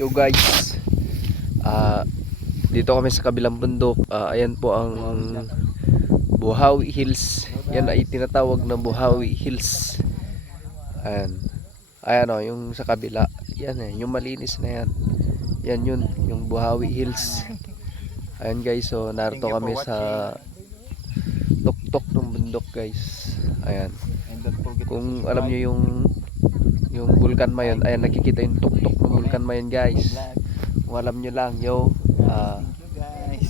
Yo guys, dito kami sa kabilang bundok. Ayan po ang Buhawi Hills. Yan ay tinatawag na Buhawi Hills. Ayan. Ayan o, yung sa kabila. Yan eh, yung malinis na yan. Yan yun, yung Buhawi Hills. Ayan guys, so narito kami sa tuktok ng bundok guys. Ayan. Kung alam nyo yung Bulkan Mayon, ayan nakikita yung tuktok ng Bulkan Mayon guys. Kung alam nyo lang, yo.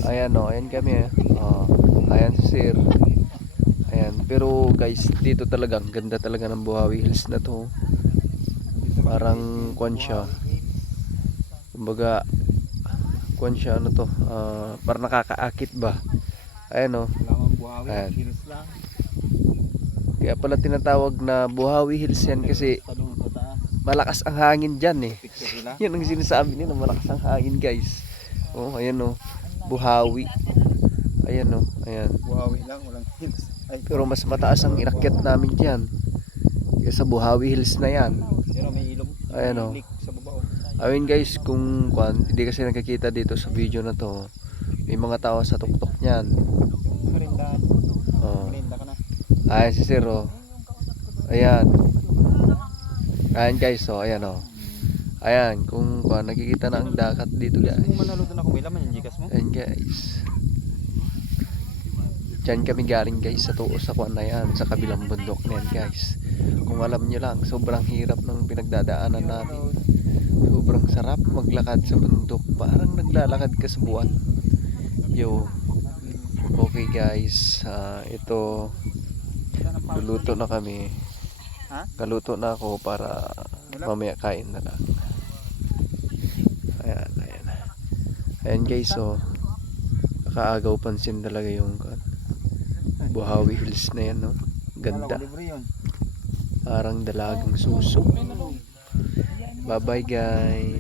Ayan o, ayan kami. Ayan si Sir. Ayan, pero guys, dito talaga, ang ganda talaga ng Buhawi Hills na to. Parang kwan siya. Kumbaga, kwan siya, ano to, parang nakakaakit ba. Ayan o. Ayan. Kaya pala tinatawag na Buhawi Hills yan kasi malakas ang hangin dyan eh. Yan ang sinasabi nila, malakas ang hangin guys. Oh, ayan oh, Buhawi. Ayan oh, ayan. Buhawi lang, walang hills. Pero mas mataas ang inakyat namin dyan kaya sa Buhawi Hills na yan. Pero may ilog. Ayan oh. Sa baba. Ayun guys, kung hindi kasi nakikita dito sa video na to, may mga tao sa tuktok niyan. Marinda. Oh. Marinda ka na. Ayan si Sir oh. Ayan. Ayan guys, so ayan oh. Ayan, kung nakikita na ang dagat dito guys. Kung manalo doon ako, may laman yung Gcash mo? Ayan guys. Diyan kami galing guys sa tuos sa kuan na yan, sa kabilang bundok na yan guys. Kung alam nyo lang, sobrang hirap ng pinagdadaanan namin. Sobrang sarap maglakad sa bundok. Parang naglalakad ka sa buwan. Yo. Okay guys, ito luluto na kami. Kaluto na ako para mamaya kain na lang. Ayan, ayan. Ayan guys, so nakaagaw pansin talaga yung Buhawi Hills na yan, no? Ganda. Parang dalagang suso. Bye bye guys.